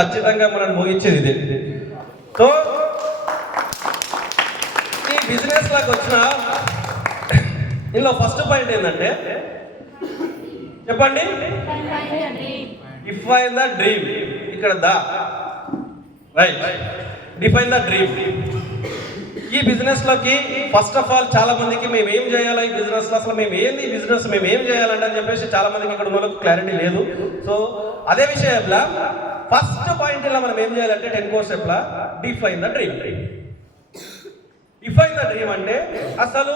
ఖచ్చితంగా మనం ముగించేది ఇదే. సో ఈ బిజినెస్ లాగా వచ్చిన ఇందులో ఫస్ట్ పాయింట్ ఏంటంటే చెప్పండి, డిఫైన్ ద డ్రీమ్. ఇక్కడ the right, define the dream. ఈ బిజినెస్ లోకి ఫస్ట్ ఆఫ్ ఆల్ చాలా మందికి మేము ఏం చేయాలి ఈ బిజినెస్ లో, అసలు మేము ఏంది ఈ బిజినెస్, మేము ఏం చేయాలంటే అని చెప్పేసి చాలా మందికి ఇక్కడ ఉన్న క్లారిటీ లేదు. సో అదే విషయంలో ఫస్ట్ పాయింట్ ఇలా మనం ఏం చేయాలంటే 10 కోర్స్ ఎట్లా define the dream. Define the dream అంటే అసలు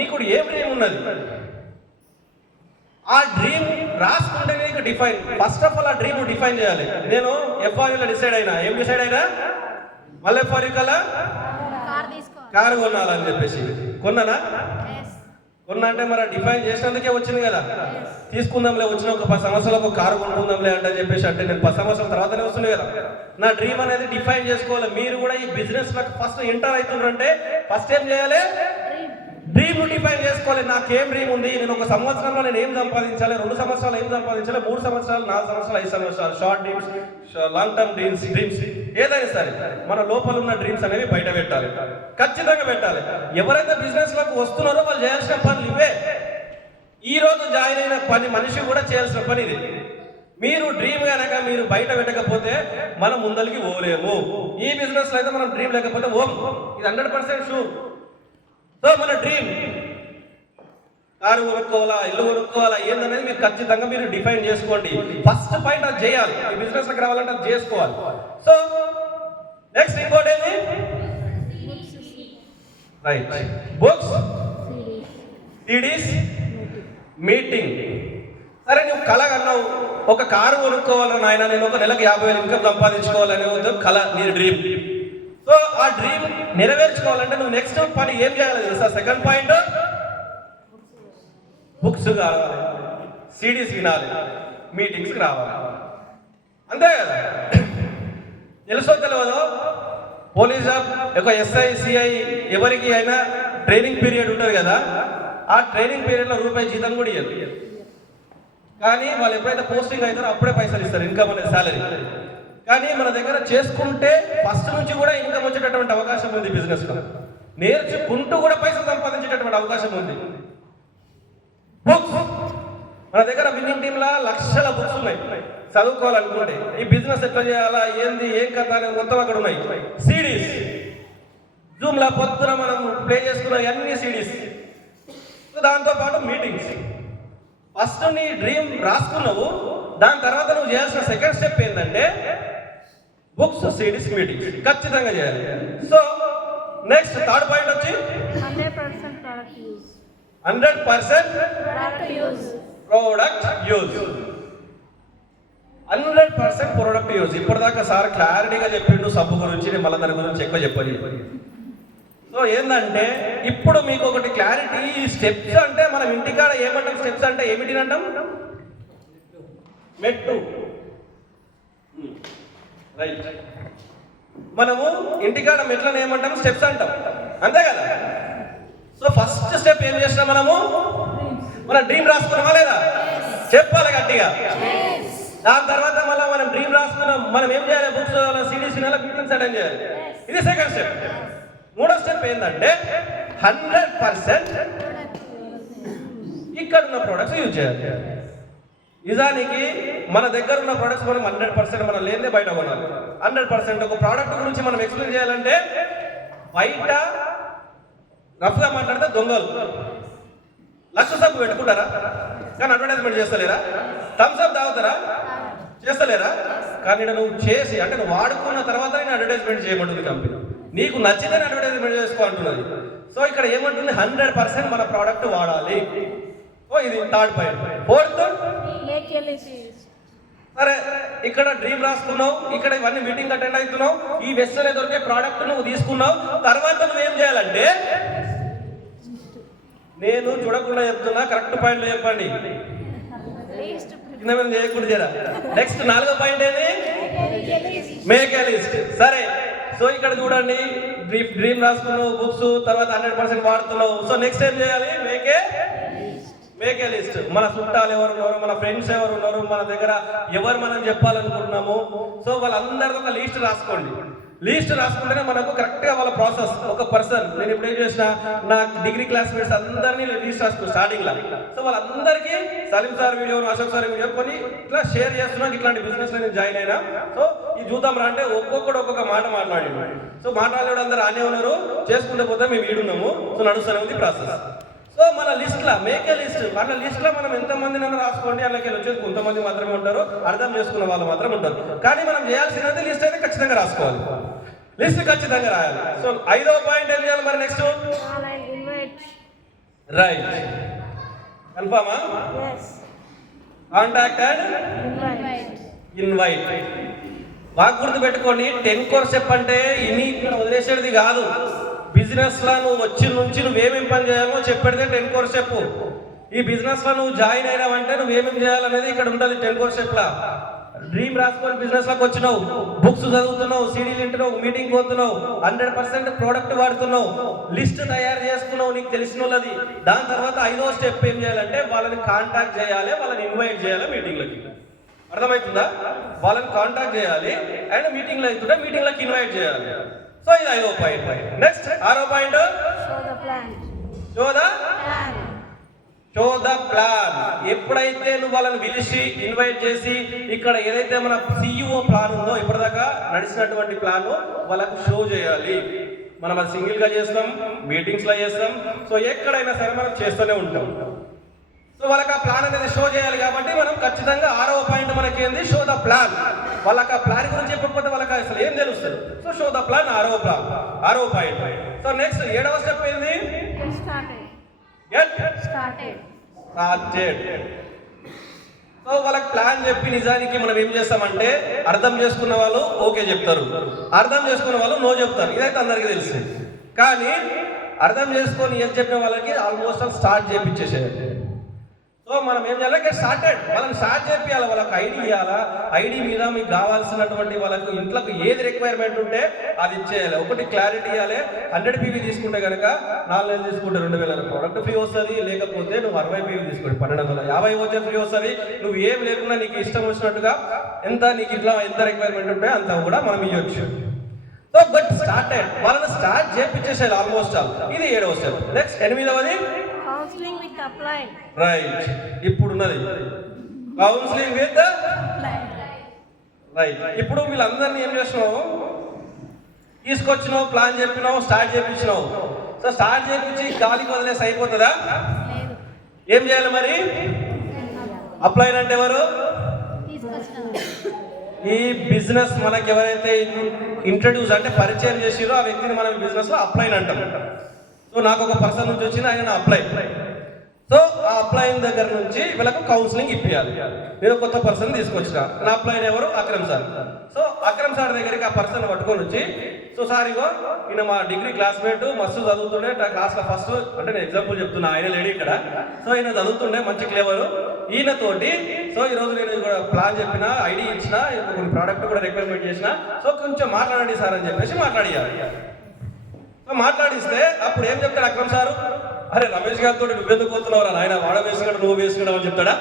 నీకు ఏం డ్రీమ్ ఉన్నది, ఆ డ్రీమ్ రాసుకుంటే నీకు డిఫైన్. ఫస్ట్ ఆఫ్ ఆల్ ఆ డ్రీమ్ డిఫైన్ చేయాలి. నేను ఎఫ్ఆర్యూలో డిసైడ్ అయినా, ఏం డిసైడ్ అయినా మళ్ళీ ఎఫ్ఆర్యూ కల్లా కారు కొనాలని చెప్పేసి కొన్నానా, కొన్నా అంటే మరి డిఫైన్ చేసినందుకే వచ్చింది కదా. తీసుకుందాంలే, వచ్చిన ఒక 10 సంవత్సరాలకు ఒక కారు కొనుక్కుందాంలే అంటే చెప్పేసి అంటే నేను 10 సంవత్సరాల తర్వాతనే వస్తుంది కదా. నా డ్రీమ్ అనేది డిఫైన్ చేసుకోవాలి. మీరు కూడా ఈ బిజినెస్ నాకు ఫస్ట్ ఎంటర్ అవుతున్నారంటే ఫస్ట్ ఏం చేయాలి, డ్రీమ్ డిఫైన్ చేసుకోవాలి. నాకేం డ్రీమ్ ఉంది, నేను ఒక సంవత్సరంలో నేను ఏం సంపాదించాలి, 2 సంవత్సరాలు ఏం సంపాదించాలి, 3 సంవత్సరాలు, 4 సంవత్సరాలు, 5 సంవత్సరాలు, short dreams, long term dreams, ఏదైనా సరే మన లోపల ఉన్న డ్రీమ్స్ అనేవి బయట పెట్టాలి, ఖచ్చితంగా పెట్టాలి. ఎవరైతే బిజినెస్ లోకి వస్తున్నారో వాళ్ళు చేయాల్సిన పనులు ఇవే. ఈ రోజు జాయిన్ అయిన పని మనిషి కూడా చేయాల్సిన పని ఇది. మీరు డ్రీమ్ కనుక మీరు బయట పెట్టకపోతే మనం ముందరికి పోలేము. ఈ బిజినెస్ లో అయితే మనం డ్రీమ్ లేకపోతే ఇది 100% షూర్. సో మన డ్రీమ్ కారు కొనుక్కోవాలా, ఇల్లు కొనుక్కోవాలా ఏందనేది మీరు ఖచ్చితంగా మీరు డిఫైన్ చేసుకోండి. ఫస్ట్ పాయింట్ అది చేయాలి. ఈ బిజినెస్ లోకి రావాలంటే అది చేసుకోవాలి. సో నెక్స్ట్ ఇంకోటి ఏంటి, రైట్, బుక్స్, సిడీస్, మీటింగ్. సరే నువ్వు కళ అన్నావు, ఒక కారు కొనుక్కోవాలని నాయన, నేను ఒక నెలకు 50,000 ఇన్కమ్ సంపాదించుకోవాలని కళ, నీ డ్రీమ్. సో ఆ డ్రీమ్ నెరవేర్చుకోవాలంటే నువ్వు నెక్స్ట్ పని ఏం చేయాలి తెలుసా? సెకండ్ పాయింట్, బుక్స్ కావాలి, సిడీస్ వినాలి, మీటింగ్స్కి రావాలి. అంతే కదా. తెలుసో తెలియదో పోలీస్ జాబ్, ఒక ఎస్ఐ, సిఐ ఎవరికి అయినా ట్రైనింగ్ పీరియడ్ ఉంటుంది కదా. ఆ ట్రైనింగ్ పీరియడ్లో రూపాయి జీతం కూడా ఇవ్వదు. కానీ వాళ్ళు ఎప్పుడైతే పోస్టింగ్ అవుతారో అప్పుడే పైసలు ఇస్తారు, ఇన్కమ్ అనేది, శాలరీ. కానీ మన దగ్గర చేసుకుంటే ఫస్ట్ నుంచి కూడా ఇన్కమ్ వచ్చేటటువంటి అవకాశం ఉంది. బిజినెస్ లో నేర్చుకుంటూ కూడా పైసలు సంపాదించేటటువంటి అవకాశం ఉంది. బుక్స్, మన దగ్గర విన్నింగ్ టీమ్ లా లక్షల బుక్స్ ఉన్నాయి. చదువుకోవాలనుకుంటే ఈ బిజినెస్ ఎట్లా చేయాలా, ఏంది, ఏం కథ అనేది మొత్తం అక్కడ ఉన్నాయి. సిడీస్, జూమ్ లా పొద్దున మనం ప్లే చేసుకున్న అన్ని సిడీస్. దాంతో పాటు మీటింగ్స్. ఫస్ట్ నీ డ్రీమ్ రాసుకున్నావు, దాని తర్వాత నువ్వు చేయాల్సిన సెకండ్ స్టెప్ ఏంటంటే బుక్స్, సిడీస్, మీటింగ్స్ ఖచ్చితంగా చేయాలి. సో నెక్స్ట్ థర్డ్ పాయింట్ వచ్చి 100% ప్రోడక్ట్ యూజ్. Product use. ఇప్పటిదాకా సార్ క్లారిటీగా చెప్పిండు సబ్బు గురించి, నేను మళ్ళీ దాని గురించి ఎక్కువ చెప్పాలి. సో ఏంటంటే ఇప్పుడు మీకు ఒకటి క్లారిటీ, ఈ స్టెప్స్ అంటే మనం ఇంటికాడ ఏమంటాం, స్టెప్స్ అంటే ఏమిటి అంటాం, మెట్టు, రైట్. మనము ఇంటికాడ మెట్లను ఏమంటాం, స్టెప్స్ అంటాం, అంతే కదా. సో ఫస్ట్ స్టెప్ ఏం చేసినాం, మనము మన డ్రీమ్ రాసుకున్నామా లేదా, చెప్పాలి గట్టిగా. దాని తర్వాత మళ్ళీ మనం డ్రీమ్ రాసుకున్నాం, మనం ఏం చేయాలి, బుక్స్, సిడీస్, మీటింగ్స్ అటెండ్ చేయాలి. ఇది సెకండ్ స్టెప్. మూడో స్టెప్ ఏంటంటే 100% ఇక్కడ ఉన్న ప్రొడక్ట్స్ యూజ్ చేయాలి. నిజానికి మన దగ్గర ఉన్న ప్రొడక్ట్స్ మనం 100% మనం లేదే బయట కొనాలి. 100% ఒక ప్రోడక్ట్ గురించి మనం ఎక్స్ప్లెయిన్ చేయాలంటే బయట రఫ్గా మాట్లాడితే దొంగలు లక్ష సబ్బు పెట్టుకుంటారా, కానీ అడ్వర్టైజ్మెంట్ చేస్తలేరా? థమ్స్ అప్ తాగుతారా, చేస్తలేరా? కానీ నువ్వు చేసి అంటే నువ్వు వాడుకున్న తర్వాత నేను అడ్వర్టైజ్మెంట్ చేయమంటుంది కంపెనీ. నీకు నచ్చితేనే అడ్వర్టైజ్మెంట్ చేసుకో అంటున్నది. సో ఇక్కడ ఏమంటుంది, 100% మన ప్రోడక్ట్ వాడాలి. ఓ ఇది థర్డ్ పాయింట్. ఫోర్త్, సరే ఇక్కడ డ్రీమ్ రాసుకున్నావు, ఇక్కడ ఇవన్నీ మీటింగ్ అటెండ్ అవుతున్నావు, ఈ వెస్టర్న్ దొరికే ప్రోడక్ట్ నువ్వు తీసుకున్నావు. తర్వాత నువ్వేం చేయాలంటే, నేను చూడకుండా చెప్తున్నా, కరెక్ట్ పాయింట్లు చెప్పండి, కింద మీద చేయకుండా జరా. నెక్స్ట్ 4వ పాయింట్ ఏంటి, మేక్ ఏ లిస్ట్. సరే సో ఇక్కడ చూడండి, డ్రీమ్ రాసుకున్నావు, బుక్స్, తర్వాత 100% వాడుతున్నావు. సో నెక్స్ట్ ఏం చేయాలి, మేక్ ఏ లిస్ట్. మన చుట్టాలు ఎవరు ఉన్నారు, మన ఫ్రెండ్స్ ఎవరు ఉన్నారు, మన దగ్గర ఎవరు మనం చెప్పాలనుకుంటున్నాము, సో వాళ్ళందరితో ఒక లిస్ట్ రాసుకోండి. లిస్ట్ రాసుకుంటేనే మనకు కరెక్ట్గా వాళ్ళ ప్రాసెస్. ఒక పర్సన్ నేను ఇప్పుడు ఏం చేసిన, నా డిగ్రీ క్లాస్మేట్స్ అందరినీ లిస్ట్ రాసుకున్నాను స్టార్టింగ్లో. సో వాళ్ళందరికీ Salim sir video, Ashok sir video కొన్ని ఇట్లా షేర్ చేస్తున్నాను. ఇట్లాంటి బిజినెస్లో నేను జాయిన్ అయినా, సో ఈ చూద్దాం రా అంటే ఒక్కొక్కడు ఒక్కొక్క మాట మాట్లాడిండు. సో మాట్లాడేవాడు అందరూ ఆనే ఉన్నారు, చేసుకుంటే పోతే మేము ఈడున్నాము. సో నడుస్తూనే ఉంది ప్రాసెస్. సో మన లిస్ట్లో మేక్ ఏ లిస్ట్. మన లిస్ట్లో మనం ఎంతమందినైనా రాసుకోండి, అలాగే వచ్చేది కొంతమంది మాత్రమే ఉంటారు, అర్థం చేసుకున్న వాళ్ళు మాత్రం ఉంటారు. కానీ మనం చేయాల్సినది లిస్ట్ అయితే ఖచ్చితంగా రాసుకోవాలి, లిస్ట్ ఖచ్చితంగా రాయాలి. సో 5వ పాయింట్ ఏం చేయాలి మరి నెక్స్ట్? రైట్, కన్ఫర్మా? Contact and invite. బాగా గుర్తుపెట్టుకోండి, 10 కోర్స్ చెప్పంటే ఇన్ని ఇక్కడ వదిలేసేది కాదు. బిజినెస్ లో నువ్వు వచ్చి నుంచి నువ్వేమేం పని చేయాలో చెప్పేదే 10 కోర్స్ చెప్పు. ఈ బిజినెస్ లో నువ్వు జాయిన్ అయినావంటే నువ్వేమేం చేయాలనేది ఇక్కడ ఉంటుంది 10 కోర్స్ చెప్పలా. డ్రీమ్ రాసుకొని బిజినెస్ లోకి వచ్చినావు, బుక్స్ చదువుతున్నావు, సీడీలు వింటున్నావు, మీటింగ్ పోతున్నావు, 100% ప్రోడక్ట్ వాడుతున్నావు, లిస్ట్ తయారు చేసుకున్నావు నీకు తెలిసిన వాళ్ళది. దాని తర్వాత 5వ స్టెప్ ఏం చేయాలంటే వాళ్ళని కాంటాక్ట్ చేయాలి, వాళ్ళని ఇన్వైట్ చేయాలి మీటింగ్లకి. అర్థమవుతుందా? వాళ్ళని కాంటాక్ట్ చేయాలి అండ్ మీటింగ్లో అవుతుంటే మీటింగ్లకి ఇన్వైట్ చేయాలి. సో ఇది 5వ పాయింట్. నెక్స్ట్ 6వ పాయింట్, షో ద ప్లాన్. ఎప్పుడైతే నువ్వు వాళ్ళని పిలిచి ఇన్వైట్ చేసి ఇక్కడ ఏదైతే మన CEO ప్లాన్ ఉందో ఇప్పటిదాకా నడిచినటువంటి ప్లాన్ వాళ్ళకు షో చేయాలి. మనం అది సింగిల్గా చేస్తాం, మీటింగ్స్లో చేస్తాం, సో ఎక్కడైనా సరే మనం చేస్తూనే ఉంటాం. సో వాళ్ళకి ఆ ప్లాన్ అనేది షో చేయాలి కాబట్టి మనం ఖచ్చితంగా 6వ పాయింట్ మనకి ఏంది, షో ద ప్లాన్. వాళ్ళకి ఆ ప్లాన్ గురించి చెప్పకపోతే వాళ్ళకి అసలు ఏం తెలుస్తుంది. సో షో ద ప్లాన్ 6వ పాయింట్. సో నెక్స్ట్ 7వ స్టెప్ ఏంది? స్టార్టెడ్. సో వాళ్ళకి ప్లాన్ చెప్పి నిజానికి మనం ఏం చేస్తామంటే అర్థం చేసుకున్న వాళ్ళు ఓకే చెప్తారు, అర్థం చేసుకున్న వాళ్ళు నో చెప్తారు. ఇదైతే అందరికీ తెలుసు. కానీ అర్థం చేసుకొని ఏం చెప్పిన వాళ్ళకి ఆల్మోస్ట్ స్టార్ట్ చేయించేసేయాలి. సో మనం ఏం చేయాలి, స్టార్టెడ్. వాళ్ళని స్టార్ట్ చేయాలి, వాళ్ళకి ఐడి ఇవ్వాలా, ఐడి మీద మీకు కావాల్సినటువంటి వాళ్ళకు ఇంట్లోకి ఏది రిక్వైర్మెంట్ ఉంటే అది ఇచ్చేయాలి. ఒకటి క్లారిటీ ఇవ్వాలి. 100 PV తీసుకుంటే కనుక 4 నెలలు తీసుకుంటే 2000 ప్రోడక్ట్ ఫ్రీ వస్తుంది. లేకపోతే నువ్వు 60 PV తీసుకుంటే 1250 వచ్చే ఫ్రీ వస్తుంది. నువ్వు ఏం లేకుండా నీకు ఇష్టం వచ్చినట్టుగా ఎంత నీకు ఇట్లా ఎంత రిక్వైర్మెంట్ ఉంటే అంత కూడా మనం ఇవ్వచ్చు. సో బట్ స్టార్టెడ్, వాళ్ళని స్టార్ట్ చేయించేసేయాలి ఆల్మోస్ట్ ఆల్. ఇది 7వ స్టెప్. నెక్స్ట్ 8వది కౌన్సిలింగ్ విత్ అప్లై. రైట్, ఇప్పుడు ఉన్నది కౌన్సిలింగ్ విత్ రైట్. ఇప్పుడు వీళ్ళందరినీ ఏం చేసినావు, తీసుకొచ్చినావు, ప్లాన్ చెప్పినావు, స్టార్ట్ చేయించినావు. సో స్టార్ట్ చేయించి గాలికి వదిలేసి అయిపోతుందా? ఏం చేయాలి మరి? అప్లై అంటే ఎవరు? ఈ బిజినెస్ మనకి ఎవరైతే ఇంట్రడ్యూస్ అంటే పరిచయం చేసిరో ఆ వ్యక్తిని మనం బిజినెస్ లో అప్లై అంటాం. సో నాకు ఒక పర్సన్ నుంచి వచ్చింది, ఆయన అప్లై. సో ఆ అప్లైన్ దగ్గర నుంచి వీళ్ళకు కౌన్సిలింగ్ ఇప్పించాలి. నేను కొత్త పర్సన్ తీసుకొచ్చిన, నా అప్లైన్ ఎవరు? Akram sir. So Akram sir దగ్గరికి ఆ పర్సన్ పట్టుకొని వచ్చి, సో సార్ ఇగో ఈయన మా డిగ్రీ క్లాస్మేట్, మస్తు చదువుతుండే క్లాస్లో ఫస్ట్, అంటే నేను ఎగ్జాంపుల్ చెప్తున్నా, ఆయన లేడీ ఇక్కడ. సో ఈయన చదువుతుండే మంచి క్లేవరు. ఈయనతోటి సో ఈరోజు నేను ప్లాన్ చెప్పిన, ఐడి ఇచ్చిన, కొన్ని ప్రోడక్ట్ కూడా రిక్వైర్మెంట్ చేసిన, సో కొంచెం మాట్లాడండి సార్ అని చెప్పేసి మాట్లాడియాలి. సో మాట్లాడిస్తే అప్పుడు ఏం చెప్తాడు అక్రమ్ సారు? అరే రమేష్ గారితో నువ్వెందుకు పోతున్నావు రా నాయన, వాడ వేసుకున్నాడు నువ్వు వేసుకున్నావు అని చెప్తాడా?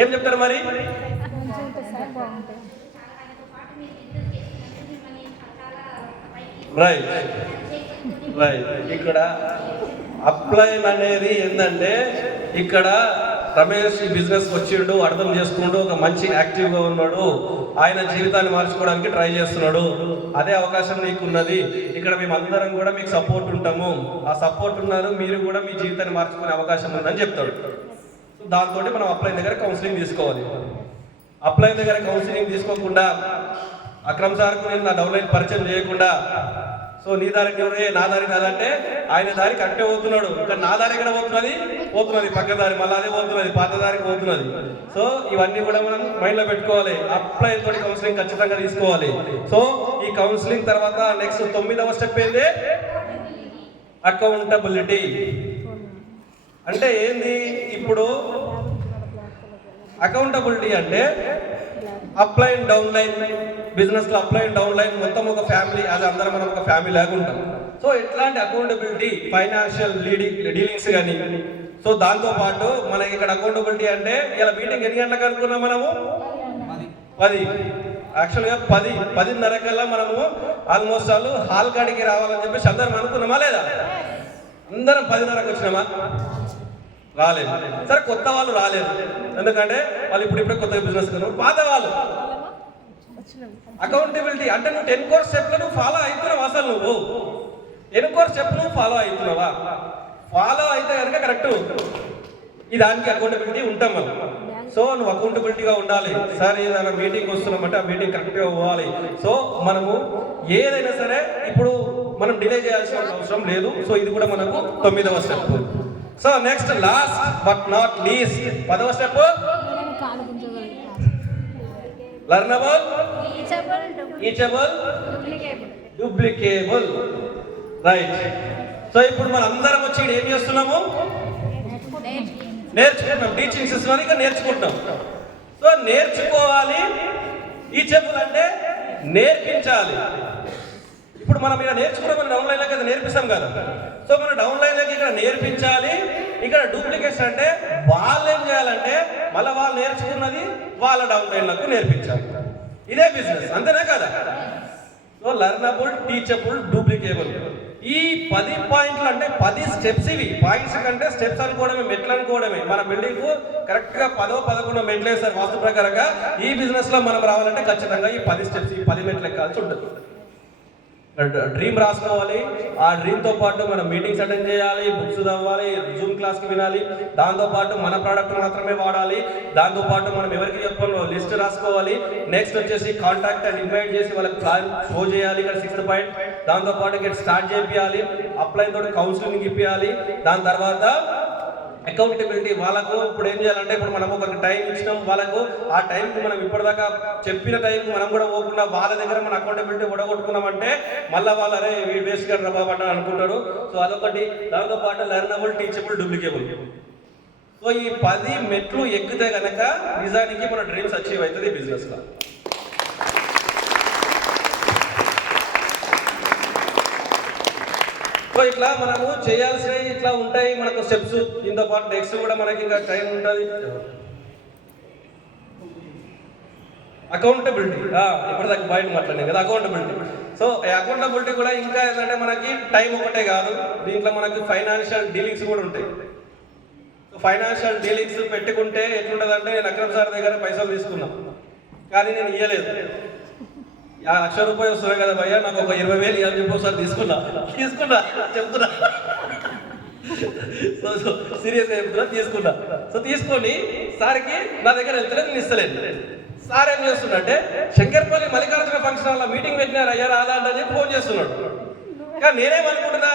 ఏం చెప్తారు మరి? Right right. ఇక్కడ అప్లైన్ అనేది ఏంటంటే, ఇక్కడ రమేష్ ఈ బిజినెస్ వచ్చిండు, అర్థం చేసుకుంటూ ఒక మంచి యాక్టివ్గా ఉన్నాడు, ఆయన జీవితాన్ని మార్చుకోవడానికి ట్రై చేస్తున్నాడు, అదే అవకాశం నీకు ఉన్నది, ఇక్కడ మేమందరం కూడా మీకు సపోర్ట్ ఉంటాము, ఆ సపోర్ట్ ఉన్నారు, మీరు కూడా మీ జీవితాన్ని మార్చుకునే అవకాశం ఉందని చెప్తాడు. సో దాంతో మనం అప్లైన్ దగ్గర కౌన్సిలింగ్ తీసుకోవాలి. అప్లైన్ దగ్గర కౌన్సిలింగ్ తీసుకోకుండా అక్రమ్ సార్కు నేను నా డౌన్లైన్ పరిచయం చేయకుండా, సో నీ దారికి ఎవరే నా దారి నాదంటే ఆయన దారి కరెక్టే పోతున్నాడు, ఇంకా నా దారి ఎక్కడ పోతున్నది పక్క దారి, మళ్ళీ అదే పోతున్నది, పాత దారికి పోతున్నది. సో ఇవన్నీ కూడా మనం మైండ్లో పెట్టుకోవాలి. అప్లై తోటి కౌన్సిలింగ్ ఖచ్చితంగా తీసుకోవాలి. సో ఈ కౌన్సిలింగ్ తర్వాత నెక్స్ట్ 9వ స్టెప్ ఏంది? అకౌంటబిలిటీ. అంటే ఏంది? ఇప్పుడు అకౌంటబిలిటీ అంటే అప్లైన్ డౌన్ లైన్, బిజినెస్ లో అప్లైన్ డౌన్ లైన్ మొత్తం ఒక ఫ్యామిలీ, అది అందరం మనం ఒక ఫ్యామిలీ లాగా ఉంటాం. సో ఎట్లాంటి అకౌంటబిలిటీ, ఫైనాన్షియల్ డీలింగ్స్ కానీ, సో దాంతో పాటు మనకి ఇక్కడ అకౌంటబిలిటీ అంటే ఇలా మీటింగ్ ఎన్ని గంటలకు అనుకున్నాం మనము 10 యాక్చువల్గా 10:30 కల్లా మనము ఆల్మోస్ట్ హాల్ కాడికి రావాలని చెప్పేసి అందరం అనుకున్నామా లేదా? అందరం 10:30కి వచ్చినామా? రాలేదు. సరే కొత్త వాళ్ళు రాలేదు, ఎందుకంటే వాళ్ళు ఇప్పుడిప్పుడే కొత్త బిజినెస్ కన్నారు. పాత వాళ్ళు అకౌంటబిలిటీ అంటే నువ్వు 10 కోర్స్ స్టెప్లు నువ్వు ఫాలో అవుతున్నావు. అసలు నువ్వు 10 కోర్స్ స్టెప్ నువ్వు ఫాలో అవుతున్నావా? ఫాలో అయితే కనుక కరెక్ట్, ఈ దానికి అకౌంటబిలిటీ ఉంటాం మనం. సో నువ్వు అకౌంటబిలిటీగా ఉండాలి. సార్ ఏదైనా మీటింగ్ వస్తున్నామంటే ఆ మీటింగ్ కరెక్ట్గా పోవాలి. సో మనము ఏదైనా సరే ఇప్పుడు మనం డిలే చేయాల్సిన అవసరం లేదు. సో ఇది కూడా మనకు 9వ step. So next last but not least 10వ step learnable, teachable, duplicable. Right. So ఇప్పుడు మనం అందరం వచ్చి ఏం చేస్తున్నాము? నేర్చుకుంటున్నాం. టీచింగ్ సిస్టమ్ ఇంకా నేర్చుకుంటున్నాం. సో నేర్చుకోవాలి. టీచబుల్ అంటే నేర్పించాలి. ఇప్పుడు మనం ఇక్కడ నేర్చుకున్నాం, మనం డౌన్లైన్లోకి కదా నేర్పిస్తాం కదా. సో మనం డౌన్లైన్లోకి ఇక్కడ నేర్పించాలి. ఇక్కడ డూప్లికేషన్ అంటే వాళ్ళు ఏం చేయాలంటే మళ్ళీ వాళ్ళు నేర్చుకున్నది వాళ్ళ డౌన్లైన్లకు నేర్పించాలి. ఇదే బిజినెస్, అంతేనా కదా? సో లర్నబుల్, టీచబుల్, డూప్లికేబుల్, ఈ 10 పాయింట్లు అంటే 10 స్టెప్స్. ఇవి పాయింట్స్ కంటే స్టెప్స్ అనుకోవడమే, మెట్లు అనుకోవడమే. మన బిల్డింగ్ కరెక్ట్ గా 10వ 11వ మెట్లు వేస్తారు వాస్తు ప్రకారంగా. ఈ బిజినెస్ లో మనం రావాలంటే ఖచ్చితంగా ఈ 10 స్టెప్స్, ఈ 10 మెట్లు ఎక్కాల్సి ఉంటుంది. డ్రీమ్ రాసుకోవాలి. ఆ డ్రీమ్తో పాటు మనం మీటింగ్స్ అటెండ్ చేయాలి, బుక్స్ చదవాలి, జూమ్ క్లాస్కి వినాలి. దాంతోపాటు మన ప్రోడక్ట్ మాత్రమే వాడాలి. దాంతోపాటు మనం ఎవరికి చెప్పాలో లిస్ట్ రాసుకోవాలి. నెక్స్ట్ వచ్చేసి కాంటాక్ట్ అండ్ ఇన్వైట్ చేసి వాళ్ళకి ప్లాన్ షో చేయాలి. ఇక్కడ 6th పాయింట్. దాంతోపాటు ఇక్కడ స్టార్ట్ చేయాలి, అప్లైన్ తోటి కౌన్సిలింగ్ ఇప్పించాలి. దాని తర్వాత అకౌంటబిలిటీ. వాళ్ళకు ఇప్పుడు ఏం చేయాలంటే ఇప్పుడు మనం ఒకరికి టైం ఇచ్చినాం, వాళ్ళకు ఆ టైంకి మనం ఇప్పటిదాకా చెప్పిన టైంకి మనం కూడా పోకుండా వాళ్ళ దగ్గర మన అకౌంటబిలిటీ ఒడగొట్టుకున్నామంటే మళ్ళీ వాళ్ళు అరే వీడు వేస్ట్ గారు రబాబట్ట అనుకుంటారు. సో అదొకటి. దాంతోపాటు లర్నబుల్, టీచబుల్, డూప్లికేబుల్. సో ఈ 10 మెట్లు ఎక్కితే కనుక నిజానికి మన డ్రీమ్స్ అచీవ్ అవుతుంది బిజినెస్లో. సో ఇట్లా మనము చేయాల్సినవి ఇట్లా ఉంటాయి మనకు స్టెప్స్. దీంతో పాటు నెక్స్ట్ కూడా మనకి ఇంకా టైం ఉంటుంది. అకౌంటబిలిటీ, ఇప్పటిదాకా పాయింట్ మాట్లాడాం కదా, అకౌంటబిలిటీ. సో ఈ అకౌంటబిలిటీ కూడా ఇంకా ఏంటంటే మనకి టైం ఒకటే కాదు, దీంట్లో మనకి ఫైనాన్షియల్ డీలింగ్స్ కూడా ఉంటాయి. సో ఫైనాన్షియల్ డీలింగ్స్ పెట్టుకుంటే ఎట్లుంటుందంటే నేను అక్రమ్ సార్ దగ్గర పైసలు తీసుకున్నాను, కానీ నేను ఇవ్వలేదు. 1,00,000 రూపాయలు వస్తున్నాయి కదా భయ్యా, నాకు ఒక 20,000 ఇవ్వాలని చెప్పి ఒకసారి తీసుకున్నా చెప్తున్నా. సో సీరియస్గా చెప్తున్నా, తీసుకున్నా. సో తీసుకొని సార్కి నా దగ్గర వెళ్తలేదు, నేను ఇస్తలేదు. సార్ ఏం చేస్తున్నట్టే శంకర్పల్లి మల్లికార్జున ఫంక్షన్ హాల్లో మీటింగ్ పెట్టినారు, అయ్యా రాదా అని చెప్పి ఫోన్ చేస్తున్నాడు. కానీ నేనేమనుకుంటున్నా,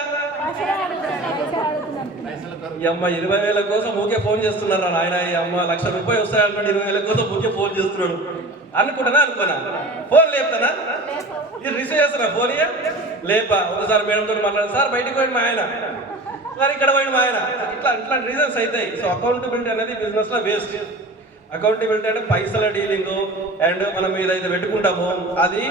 ఈ అమ్మ 20,000 కోసం ఊకే ఫోన్ చేస్తున్నారు ఆయన, ఈ అమ్మ 1,00,000 రూపాయలు వస్తాయన్నట్టు 20,000 కోసం ఊకే ఫోన్ చేస్తున్నాడు అనుకున్నా. ఫోన్ లేపుతానా, ఇది రిసీవ్ చేస్తున్నా ఫోన్ లేపా. ఒకసారి మేడంతో మాట్లాడారు, సార్ బయటకు పోయింది మా ఆయన, సార్ ఇక్కడ పోయింది మా ఆయన. ఇట్లా రీజన్స్ అవుతాయి. సో అకౌంటబిలిటీ అనేది బిజినెస్ లో వేస్ట్. అకౌంటబిలిటీ అంటే పైసల డీలింగ్ అండ్ మనం ఏదైతే పెట్టుకుంటామో అది.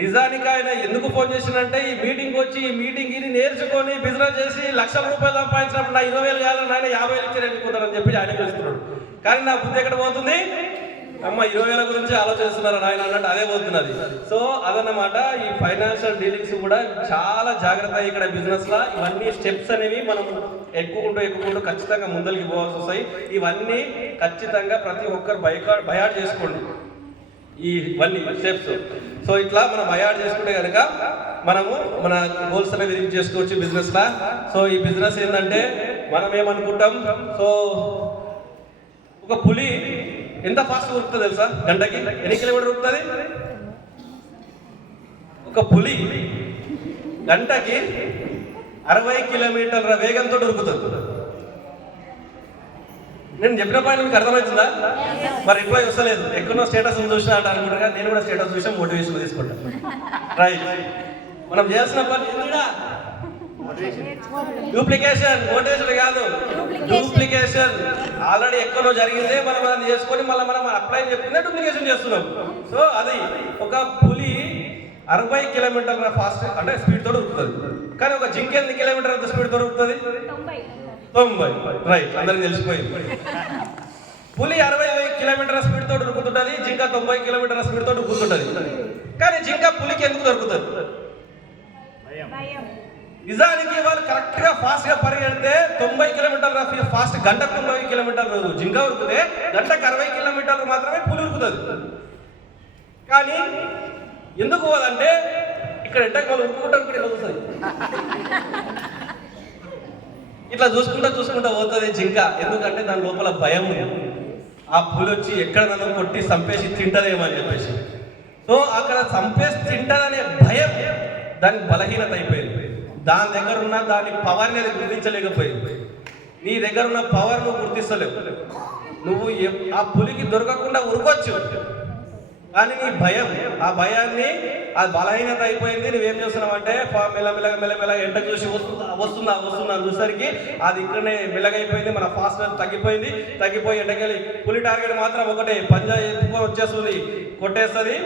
నిజానికి ఆయన ఎందుకు ఫోన్ చేసినంటే ఈ మీటింగ్ వచ్చి ఈ మీటింగ్ ఇది నేర్చుకొని బిజినెస్ చేసి 1,00,000 రూపాయలు సంపాదించినప్పుడు నా 20,000 కావాలని ఆయన 50,000 ఇచ్చి వెళ్ళిపోతారని చెప్పి ఆయన చేస్తున్నాడు. కానీ నా బుద్ధి ఎక్కడ పోతుంది, అమ్మ 20,000 గురించి ఆలోచిస్తున్నారు ఆయన అన్నట్టు అదే పోతున్నది. సో అదన్నమాట. ఈ ఫైనాన్షియల్ డీలింగ్స్ కూడా చాలా జాగ్రత్త ఇక్కడ బిజినెస్ లో. ఇవన్నీ స్టెప్స్ అనేవి మనం ఎక్కుకుంటూ ఖచ్చితంగా ముందరికి పోవాల్సి వస్తాయి. ఇవన్నీ ఖచ్చితంగా ప్రతి ఒక్కరు బయాడ్ చేసుకోండి ఇవన్నీ స్టెప్స్. సో ఇట్లా మనం బయాడ్ చేసుకుంటే కనుక మనము మన గోల్స్ అనేవి రీచ్ చేసుకోవచ్చు బిజినెస్ లా. సో ఈ బిజినెస్ ఏంటంటే మనం ఏమనుకుంటాం, సో ఒక పులి ఎంత ఫాస్ట్ ఉరుకుతుంది తెలుసా? గంటకి ఎన్ని కిలోమీటర్ ఉరుకుతుంది? ఒక పులి గంటకి 60 కిలోమీటర్ల వేగంతో ఉరుకుతుంది. నేను చెప్పిన పాయింట్ మీకు అర్థమవుతుందా? మరి రిప్లై వస్తలేదు. ఎక్కడో స్టేటస్ చూసినా అంట అనుకుంటా, నేను కూడా స్టేటస్ చూసా మోటివేషన్ తీసుకుంటాను. రైట్. మనం చేయాల్సిన పని ఏంటంటే డూప్లికేషన్, మోటివేషన్ కాదు, డూప్లికేషన్. ఆల్రెడీ ఎక్కడో జరిగిందే మనం చేసుకొని మళ్ళీ మనం అప్లై చెప్పిందే డూప్లికేషన్ చేస్తున్నాం. సో అది ఒక పులి 60 కిలోమీటర్ల ఫాస్ట్ అంటే స్పీడ్ తో ఉరుకుతుంది. కానీ ఒక జింక ఎన్ని కిలోమీటర్ అంత స్పీడ్ తో ఉరుకుతుంది? 90 రైట్, అందరికి తెలిసిపోయింది. పులి 60 కిలోమీటర్ల స్పీడ్ తోటి ఉరుకుతుంటది, జింక 90 కిలోమీటర్ల స్పీడ్ తోటి ఉరుకుతుంటది. కానీ జింక పులికి ఎందుకు దొరుకుతుంది? నిజానికి వాళ్ళు కరెక్ట్ గా ఫాస్ట్ గా పరిగెడితే 90 కిలోమీటర్ల ఫాస్ట్, గంటకు 90 కిలోమీటర్లు జింక ఉరుకుతే గంటకు 60 కిలోమీటర్లు మాత్రమే పులి ఉరుకుతుంది. కానీ ఎందుకు పోదంటే ఇక్కడ ఎంటకు వాళ్ళు ఉరుకుంటారు, ఇక్కడ ఇట్లా చూస్తుంది, ఇట్లా చూసుకుంటా పోతుంది జింక. ఎందుకంటే దాని లోపల భయం ఉంది, ఆ పులి వచ్చి ఎక్కడ నన్ను కొట్టి చంపేసి తింటదేమో అని చెప్పేసి. సో అక్కడ చంపేసి తింటదనే భయం దానికి బలహీనత అయిపోయింది. దాని దగ్గర ఉన్న దాని పవర్ని అది గుర్తించలేకపోయింది. నీ దగ్గర ఉన్న పవర్ నువ్వు గుర్తిస్తలేవు. నువ్వు ఆ పులికి దొరకకుండా ఉరకొచ్చు, కానీ నీ భయం, ఆ భయాన్ని, ఆ బలహీనత అయిపోయింది. నువ్వేం చేస్తున్నావు అంటే మెల్లమెల్లగా ఎంట చూసి వస్తుందా చూసరికి అది ఇక్కడనే మెల్లగైపోయింది. మన ఫాస్ట్ తగ్గిపోయి ఎంటకెళ్ళి పులి టార్గెట్ మాత్రం ఒకటే, పంజా ఎత్తుకొని వచ్చేస్తుంది, కొట్టేస్తుంది,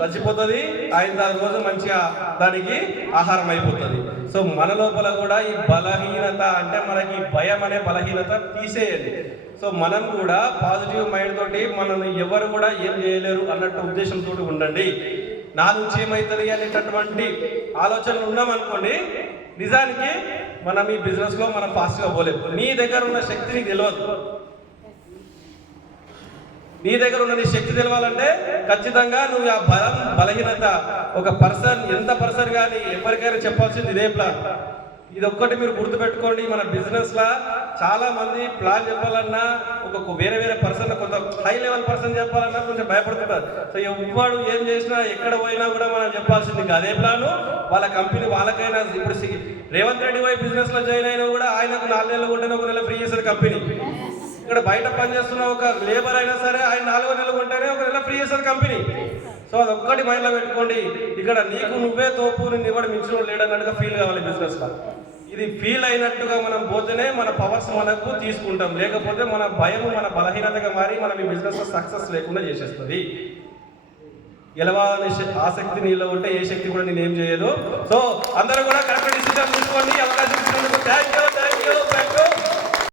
చచ్చిపోతుంది. 5-6 రోజులు మంచిగా దానికి ఆహారం అయిపోతుంది. సో మన లోపల కూడా ఈ బలహీనత అంటే మనకి భయం అనే బలహీనత తీసేయాలి. సో మనం కూడా పాజిటివ్ మైండ్ తోటి మనల్ని ఎవరు కూడా ఏం చేయలేరు అన్నట్టు ఉద్దేశంతో ఉండండి. నా నుంచి ఏమవుతుంది అనేటటువంటి ఆలోచనలు ఉన్నామనుకోండి, నిజానికి మనం ఈ బిజినెస్ లో మనం ఫాస్ట్గా పోలేము. నీ దగ్గర ఉన్న శక్తి నీకు తెలియదు. నీ దగ్గర ఉన్న నీ శక్తి తెలవాలంటే ఖచ్చితంగా నువ్వు ఆ బలహీనత ఒక పర్సన్, ఎంత పర్సన్ కానీ ఎవరికైనా చెప్పాల్సింది ఇదే ప్లాన్. ఇది ఒక్కటి మీరు గుర్తుపెట్టుకోండి. మన బిజినెస్ లా చాలా మంది ప్లాన్ చెప్పాలన్నా ఒక వేరే పర్సన్, కొంత హై లెవెల్ పర్సన్ చెప్పాలన్నా కొంచెం భయపడుతుంటారు. సో ఎవ్వడు ఏం చేసినా ఎక్కడ పోయినా కూడా మనం చెప్పాల్సింది అదే ప్లాను. వాళ్ళ కంపెనీ వాళ్ళకైనా, ఇప్పుడు రేవంత్ రెడ్డి పోయి బిజినెస్ లో జాయిన్ అయినా కూడా ఆయనకు 4 నెలలు కొంటేనే 1 నెల ఫ్రీ చేశారు కంపెనీ. ఇక్కడ బయట పనిచేస్తున్న ఒక లేబర్ అయినా సరే ఆయన 4 నెలలు కొంటేనే 1 నెల ఫ్రీ చేశారు కంపెనీ. సో అది ఒక్కటి మైండ్ లో పెట్టుకోండి. ఇక్కడ నీకు నువ్వే తోపు, నిన్ను ఎవడు మించిన లేడన్నట్టుగా ఫీల్ కావాలి బిజినెస్ లో. ఇది ఫీల్ అయినట్టుగా మనం పోతేనే మన పవర్స్ మనకు తీసుకుంటాం, లేకపోతే మన భయం మన బలహీనతగా మారి మనం ఈ బిజినెస్ లో సక్సెస్ లేకుండా చేసేస్తుంది. గెలవాలనే ఆసక్తి నీలో ఉంటే ఏ శక్తి కూడా నేను ఏం చేయదు. సో అందరూ కూడా కరెక్ట్ డిసిజన్ తీసుకోండి. అవకాశం ఇచ్చినందుకు థాంక్యూ.